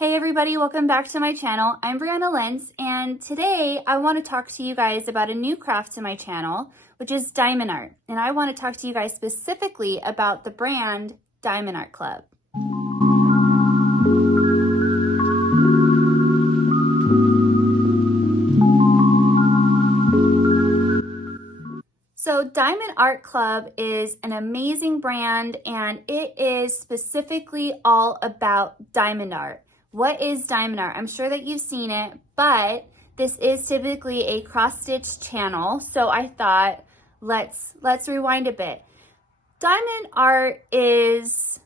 Hey everybody, welcome back to my channel. I'm Brianna Lentz, and today I want to talk to you guys about a new craft to my channel, which is diamond art. And I want to talk to you guys specifically about the brand Diamond Art Club. So Diamond Art Club is an amazing brand, and it is specifically all about diamond art. What is diamond art? I'm sure that you've seen it, but this is typically a cross-stitch channel, so I thought let's rewind a bit. Diamond art is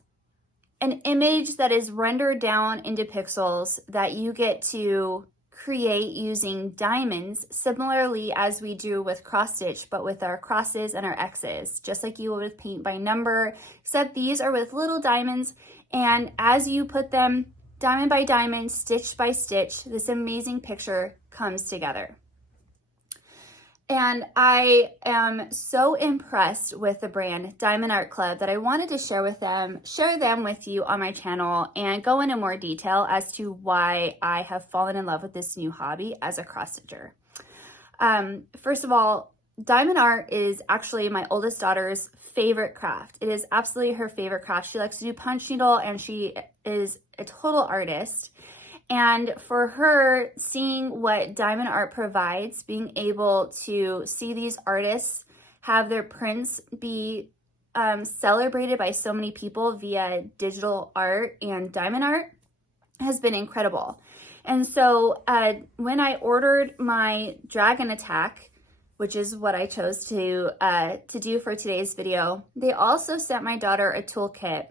an image that is rendered down into pixels that you get to create using diamonds, similarly as we do with cross-stitch, but with our crosses and our X's, just like you would with paint by number, except these are with little diamonds, and as you put them diamond by diamond, stitch by stitch, this amazing picture comes together. And I am so impressed with the brand Diamond Art Club that I wanted to share them with you on my channel and go into more detail as to why I have fallen in love with this new hobby as a cross-stitcher. First of all, diamond art is actually my oldest daughter's favorite craft. It is absolutely her favorite craft. She likes to do punch needle, and she is a total artist. And for her, seeing what diamond art provides, being able to see these artists have their prints be celebrated by so many people via digital art and diamond art has been incredible. And so when I ordered my Dragon Attack, which is what I chose to do for today's video, they also sent my daughter a toolkit,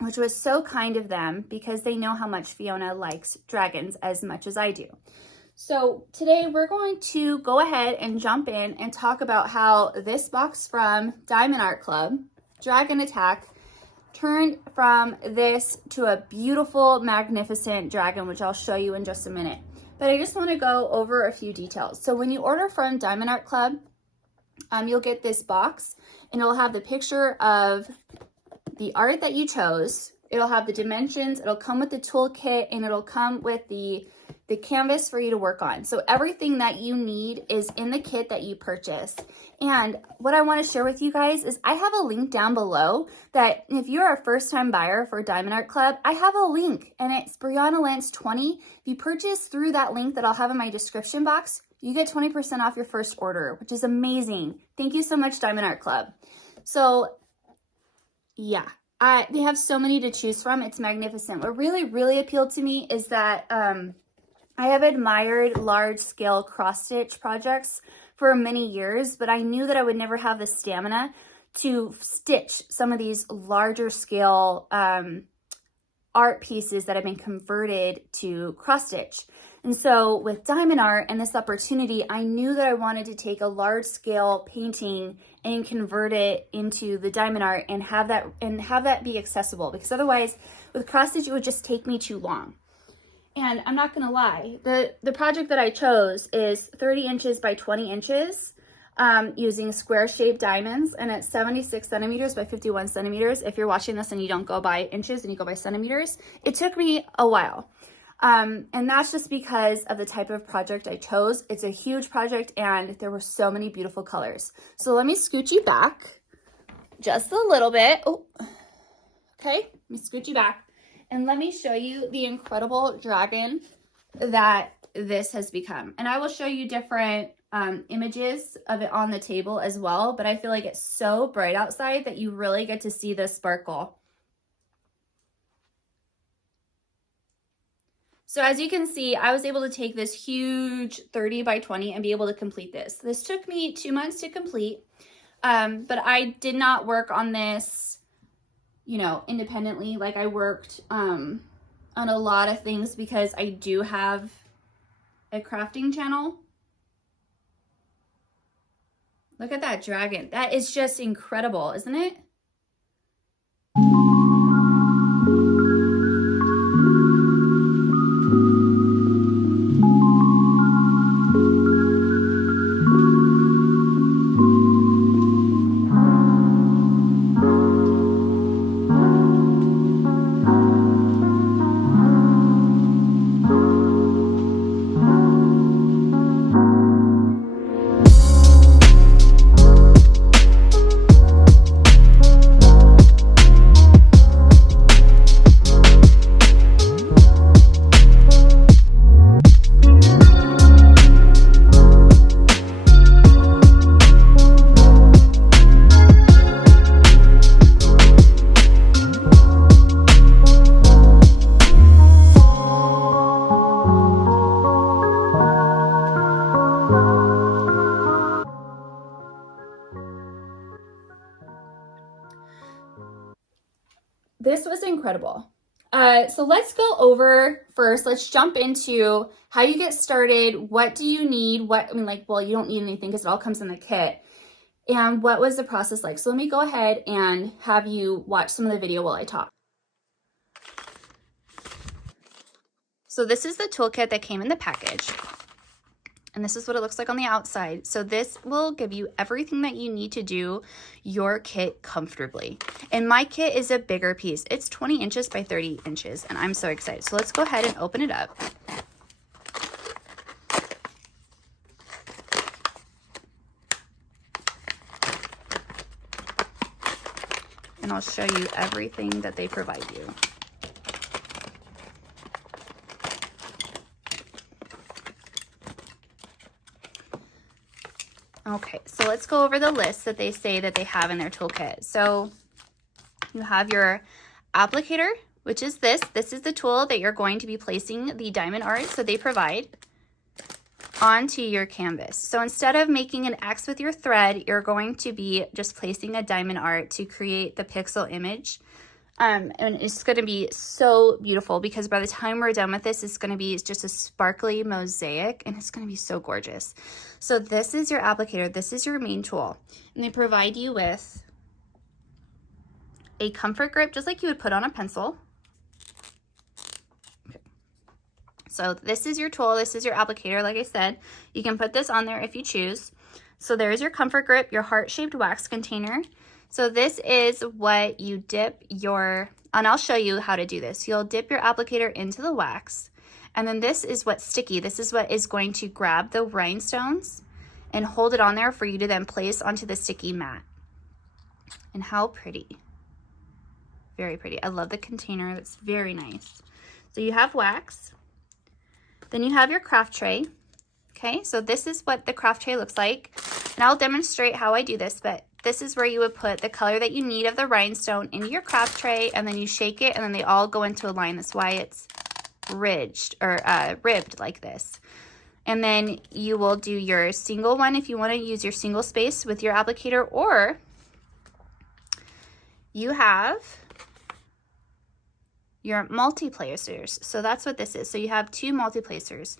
which was so kind of them because they know how much Fiona likes dragons as much as I do. So today we're going to go ahead and jump in and talk about how this box from Diamond Art Club, Dragon Attack, turned from this to a beautiful, magnificent dragon, which I'll show you in just a minute. But I just want to go over a few details. So when you order from Diamond Art Club, you'll get this box, and it'll have the picture of the art that you chose. It'll have the dimensions, it'll come with the toolkit, and it'll come with the canvas for you to work on. So everything that you need is in the kit that you purchased. And what I want to share with you guys is I have a link down below that if you're a first-time buyer for Diamond Art Club, I have a link, and it's Brianna Lentz 20. If you purchase through that link that I'll have in my description box, you get 20% off your first order, which is amazing. Thank you so much, Diamond Art Club. So yeah, they have so many to choose from. It's magnificent. What really appealed to me is that I have admired large-scale cross-stitch projects for many years, but I knew that I would never have the stamina to stitch some of these larger-scale art pieces that have been converted to cross-stitch. And so with diamond art and this opportunity, I knew that I wanted to take a large-scale painting and convert it into the diamond art and have that be accessible, because otherwise with cross-stitch it would just take me too long. And I'm not gonna lie, the project that I chose is 30 inches by 20 inches using square-shaped diamonds, and it's 76 centimeters by 51 centimeters. If you're watching this and you don't go by inches and you go by centimeters, it took me a while. And that's just because of the type of project I chose. It's a huge project, and there were so many beautiful colors. So let me scoot you back just a little bit. Oh, okay, let me scoot you back. And let me show you the incredible dragon that this has become. And I will show you different images of it on the table as well, but I feel like it's so bright outside that you really get to see the sparkle. So as you can see, I was able to take this huge 30 by 20 and be able to complete this. This took me 2 months to complete, but I did not work on this, independently. Like, I worked on a lot of things because I do have a crafting channel. Look at that dragon. That is just incredible, isn't it? So let's go over first. Let's jump into how you get started. What do you need? Well, you don't need anything because it all comes in the kit. And what was the process like? So let me go ahead and have you watch some of the video while I talk. So this is the toolkit that came in the package. And this is what it looks like on the outside. So this will give you everything that you need to do your kit comfortably. And my kit is a bigger piece. It's 20 inches by 30 inches, and I'm so excited. So let's go ahead and open it up. And I'll show you everything that they provide you. Okay, so let's go over the list that they say that they have in their toolkit. So you have your applicator, which is this. This is the tool that you're going to be placing the diamond art, so they provide, onto your canvas. So instead of making an X with your thread, you're going to be just placing a diamond art to create the pixel image. And it's going to be so beautiful because by the time we're done with this, it's going to be just a sparkly mosaic and it's going to be so gorgeous. So this is your applicator. This is your main tool. And they provide you with a comfort grip, just like you would put on a pencil. Okay. So this is your tool. This is your applicator. Like I said, you can put this on there if you choose. So there's your comfort grip, your heart-shaped wax container. So this is what you dip your, and I'll show you how to do this. You'll dip your applicator into the wax, and then this is what's sticky. This is what is going to grab the rhinestones and hold it on there for you to then place onto the sticky mat. And how pretty. Very pretty. I love the container. That's very nice. So you have wax. Then you have your craft tray. Okay, so this is what the craft tray looks like. And I'll demonstrate how I do this, but this is where you would put the color that you need of the rhinestone into your craft tray, and then you shake it, and then they all go into a line. That's why it's ribbed like this. And then you will do your single one if you want to use your single space with your applicator, or you have your multi-placers. So that's what this is. So you have two multi-placers,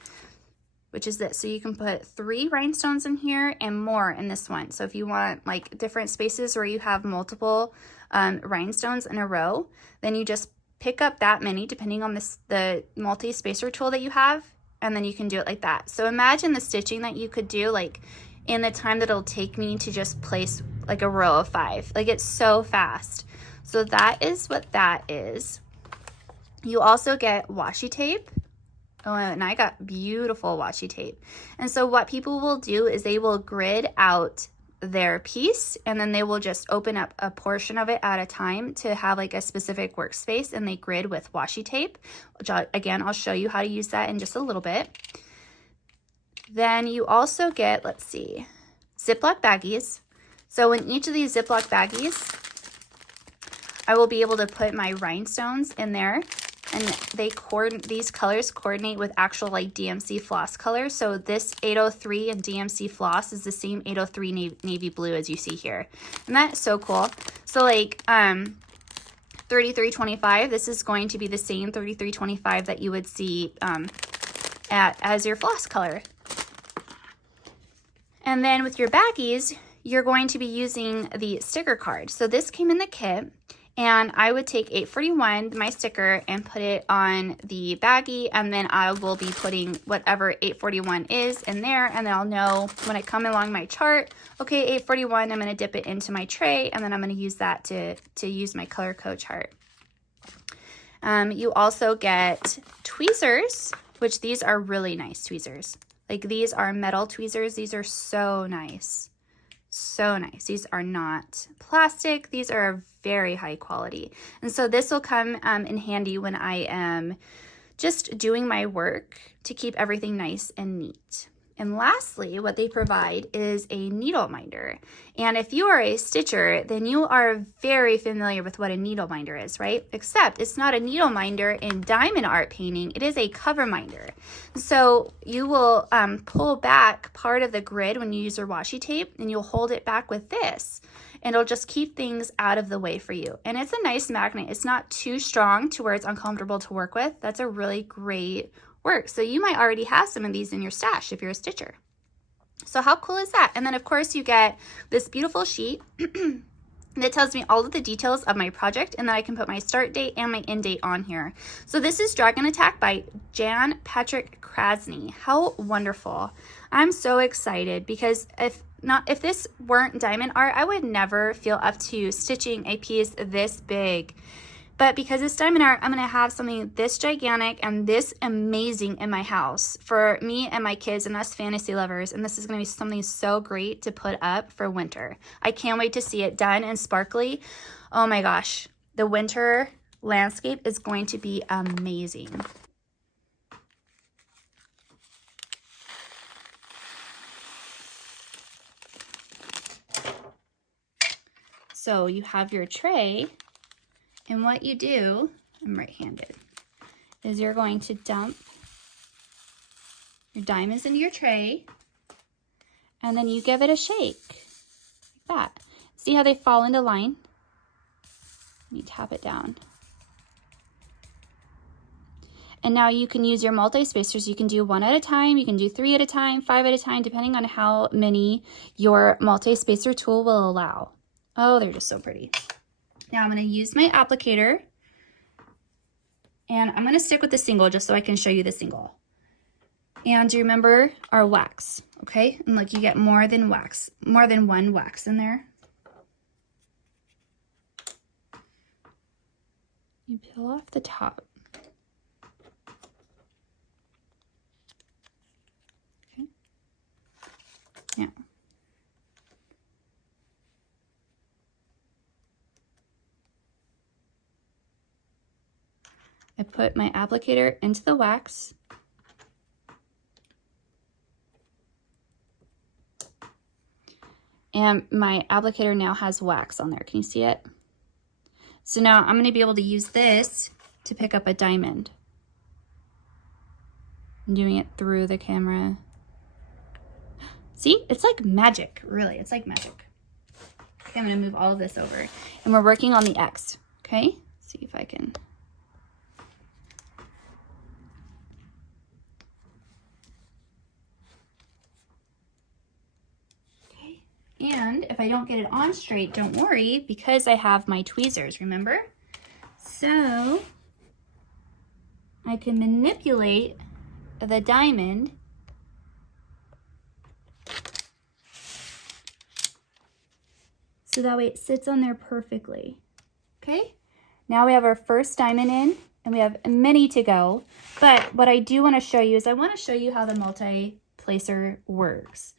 which is this. So you can put 3 rhinestones in here and more in this one. So if you want like different spaces where you have multiple rhinestones in a row, then you just pick up that many depending on the multi-spacer tool that you have, and then you can do it like that. So imagine the stitching that you could do like in the time that it'll take me to just place like a row of 5. Like it's so fast. So that is what that is. You also get washi tape. Oh, and I got beautiful washi tape. And so what people will do is they will grid out their piece, and then they will just open up a portion of it at a time to have like a specific workspace, and they grid with washi tape, which again, I'll show you how to use that in just a little bit. Then you also get, let's see, Ziploc baggies. So in each of these Ziploc baggies, I will be able to put my rhinestones in there. And these colors coordinate with actual like DMC floss colors. So this 803 and DMC floss is the same 803 navy blue as you see here. And that's so cool. So like 3325, this is going to be the same 3325 that you would see as your floss color. And then with your baggies, you're going to be using the sticker card. So this came in the kit. And I would take 841, my sticker, and put it on the baggie, and then I will be putting whatever 841 is in there, and then I'll know when I come along my chart, okay, 841, I'm going to dip it into my tray, and then I'm going to use that to use my color code chart. You also get tweezers, which these are really nice tweezers. Like these are metal tweezers. These are so nice. So nice. These are not plastic. These are very high quality. And so this will come in handy when I am just doing my work to keep everything nice and neat. And lastly, what they provide is a needle minder. And if you are a stitcher, then you are very familiar with what a needle minder is, right? Except it's not a needle minder in diamond art painting, it is a cover minder. So you will pull back part of the grid when you use your washi tape, and you'll hold it back with this. And it'll just keep things out of the way for you. And it's a nice magnet. It's not too strong to where it's uncomfortable to work with. That's a really great work. So you might already have some of these in your stash if you're a stitcher. So how cool is that? And then of course you get this beautiful sheet that tells me all of the details of my project, and then I can put my start date and my end date on here. So this is Dragon Attack by Jan Patrick Krasny. How wonderful. I'm so excited because if this weren't diamond art, I would never feel up to stitching a piece this big. But because it's diamond art, I'm going to have something this gigantic and this amazing in my house for me and my kids and us fantasy lovers. And this is going to be something so great to put up for winter. I can't wait to see it done and sparkly. Oh my gosh, the winter landscape is going to be amazing. So you have your tray. And what you do, I'm right-handed, is you're going to dump your diamonds into your tray, and then you give it a shake, like that. See how they fall into line? You tap it down. And now you can use your multi-spacers. You can do 1 at a time, you can do 3 at a time, 5 at a time, depending on how many your multi-spacer tool will allow. Oh, they're just so pretty. Now I'm going to use my applicator, and I'm going to stick with the single just so I can show you the single. And remember our wax, okay? And look, you get more than one wax in there. You peel off the top. Okay. Now, I put my applicator into the wax. And my applicator now has wax on there. Can you see it? So now I'm going to be able to use this to pick up a diamond. I'm doing it through the camera. See? It's like magic, really. It's like magic. Okay, I'm going to move all of this over. And we're working on the X, okay? See if I can... And if I don't get it on straight, don't worry, because I have my tweezers, remember? So I can manipulate the diamond so that way it sits on there perfectly. Okay? Now we have our first diamond in, and we have many to go. But what I do want to show you is I want to show you how the multi-placer works.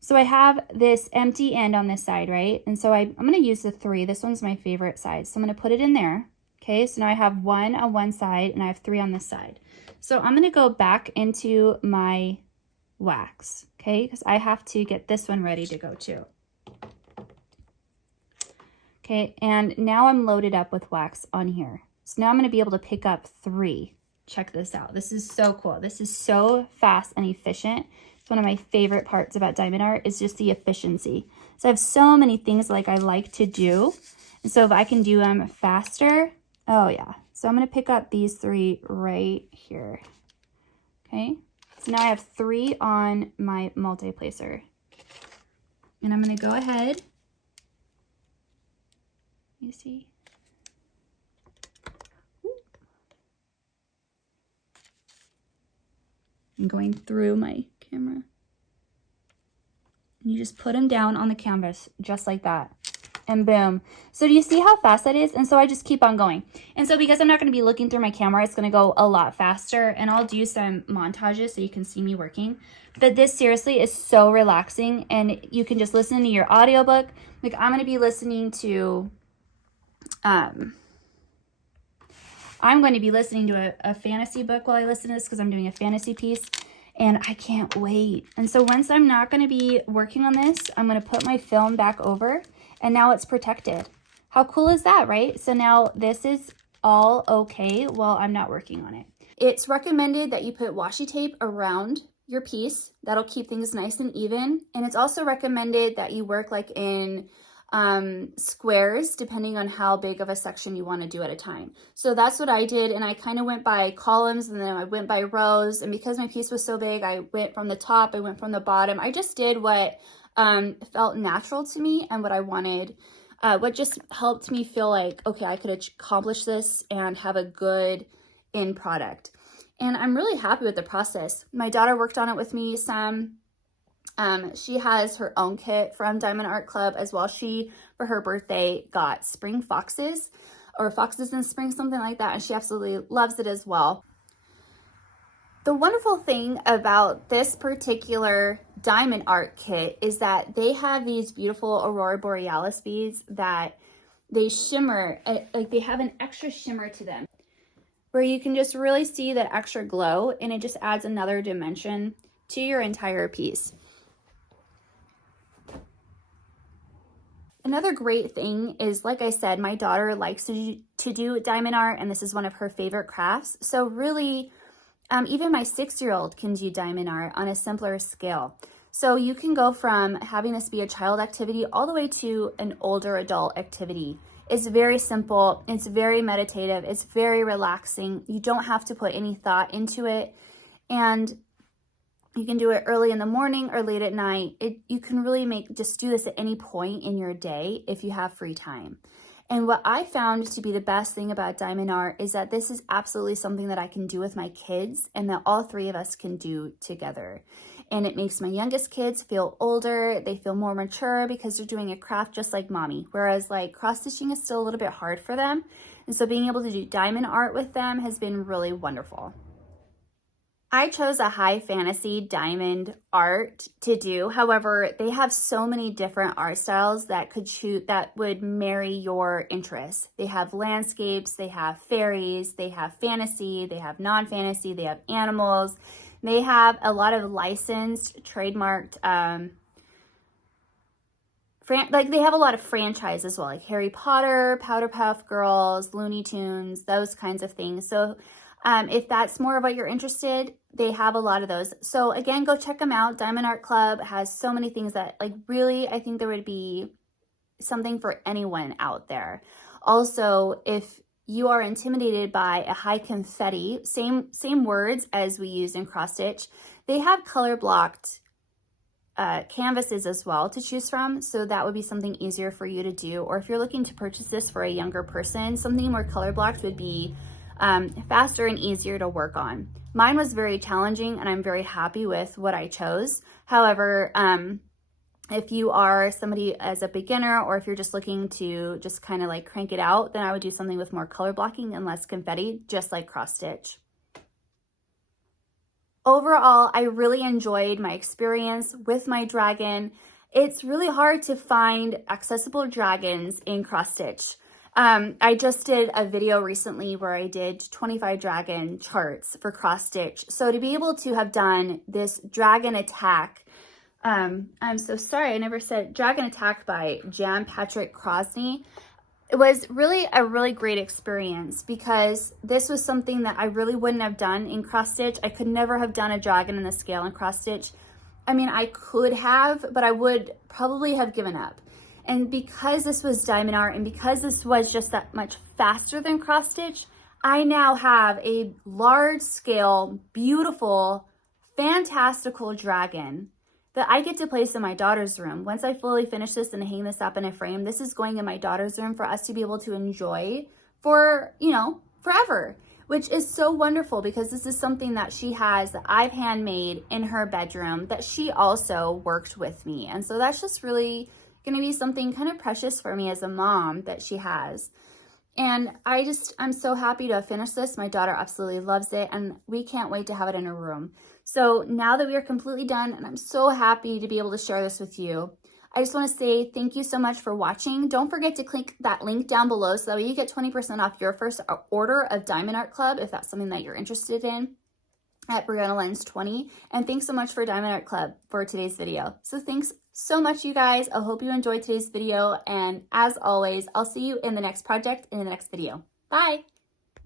So I have this empty end on this side, right? And so I'm going to use the 3. This one's my favorite side. So I'm going to put it in there. Okay, so now I have 1 on one side and I have 3 on this side. So I'm going to go back into my wax, okay? Because I have to get this one ready to go too. Okay, and now I'm loaded up with wax on here. So now I'm going to be able to pick up 3. Check this out. This is so cool. This is so fast and efficient. One of my favorite parts about diamond art is just the efficiency. So I have so many things like I like to do. And so if I can do them faster, oh yeah. So I'm going to pick up these 3 right here. Okay. So now I have 3 on my multi-placer. And I'm going to go ahead. You see? I'm going through my camera. And you just put them down on the canvas just like that, and boom. So do you see how fast that is? And so I just keep on going. And so because I'm not going to be looking through my camera, it's going to go a lot faster, and I'll do some montages so you can see me working. But this seriously is so relaxing, and you can just listen to your audiobook. Like I'm going to be listening to I'm going to be listening to a fantasy book while I listen to this because I'm doing a fantasy piece. and I can't wait. And so once I'm not going to be working on this, I'm going to put my film back over, and now it's protected. How cool is that, right? So now this is all okay while I'm not working on it. It's recommended that you put washi tape around your piece. That'll keep things nice and even. And it's also recommended that you work like in squares, depending on how big of a section you want to do at a time. So that's what I did, and I kind of went by columns, and then I went by rows, and because my piece was so big, I went from the top, I went from the bottom. I just did what felt natural to me and what I wanted, what just helped me feel like, okay, I could accomplish this and have a good end product. And I'm really happy with the process. My daughter worked on it with me some. She has her own kit from Diamond Art Club as well. She, for her birthday, got spring foxes, or foxes in spring, something like that, and she absolutely loves it as well. The wonderful thing about this particular Diamond Art kit is that they have these beautiful Aurora Borealis beads that they shimmer, like they have an extra shimmer to them, where you can just really see that extra glow, and it just adds another dimension to your entire piece. Another great thing is, like I said, my daughter likes to do diamond art, and this is one of her favorite crafts. So really, even my 6-year-old can do diamond art on a simpler scale. So you can go from having this be a child activity all the way to an older adult activity. It's very simple, it's very meditative, it's very relaxing. You don't have to put any thought into it, and you can do it early in the morning or late at night. You can really just do this at any point in your day if you have free time. And what I found to be the best thing about diamond art is that this is absolutely something that I can do with my kids, and that all 3 of us can do together. And it makes my youngest kids feel older. They feel more mature because they're doing a craft just like mommy. Whereas like cross stitching is still a little bit hard for them. And so being able to do diamond art with them has been really wonderful. I chose a high fantasy diamond art to do. However, they have so many different art styles that would marry your interests. They have landscapes, they have fairies, they have fantasy, they have non-fantasy, they have animals. They have a lot of licensed, trademarked, they have a lot of franchise as well, like Harry Potter, Powderpuff Girls, Looney Tunes, those kinds of things. So if that's more of what you're interested, they have a lot of those. So again, go check them out. Diamond Art Club has so many things that really, I think there would be something for anyone out there. Also, if you are intimidated by a high confetti, same words as we use in cross stitch, they have color blocked canvases as well to choose from. So that would be something easier for you to do. Or if you're looking to purchase this for a younger person, something more color blocked would be faster and easier to work on. Mine was very challenging, and I'm very happy with what I chose. However, if you are somebody as a beginner, or if you're just looking to just kind of crank it out, then I would do something with more color blocking and less confetti, just like cross stitch. Overall, I really enjoyed my experience with my dragon. It's really hard to find accessible dragons in cross stitch. I just did a video recently where I did 25 dragon charts for cross stitch. So to be able to have done this dragon attack, I'm so sorry, I never said Dragon Attack by Jan Patrick Crosney. It was really a really great experience because this was something that I really wouldn't have done in cross stitch. I could never have done a dragon in the scale in cross stitch. I mean, I could have, but I would probably have given up. And because this was diamond art, and because this was just that much faster than cross stitch, I now have a large scale, beautiful, fantastical dragon that I get to place in my daughter's room. Once I fully finish this and hang this up in a frame, this is going in my daughter's room for us to be able to enjoy for, forever, which is so wonderful because this is something that she has that I've handmade in her bedroom that she also worked with me. And so that's just really going to be something kind of precious for me as a mom that she has. And I'm so happy to finish this. My daughter absolutely loves it, and we can't wait to have it in her room. So now that we are completely done, and I'm so happy to be able to share this with you, I just want to say thank you so much for watching. Don't forget to click that link down below so that way you get 20% off your first order of Diamond Art Club if that's something that you're interested in. at Brianna Lens 20. And thanks so much for Diamond Art Club for today's video. So thanks so much, you guys. I hope you enjoyed today's video. And as always, I'll see you in the next project in the next video. Bye.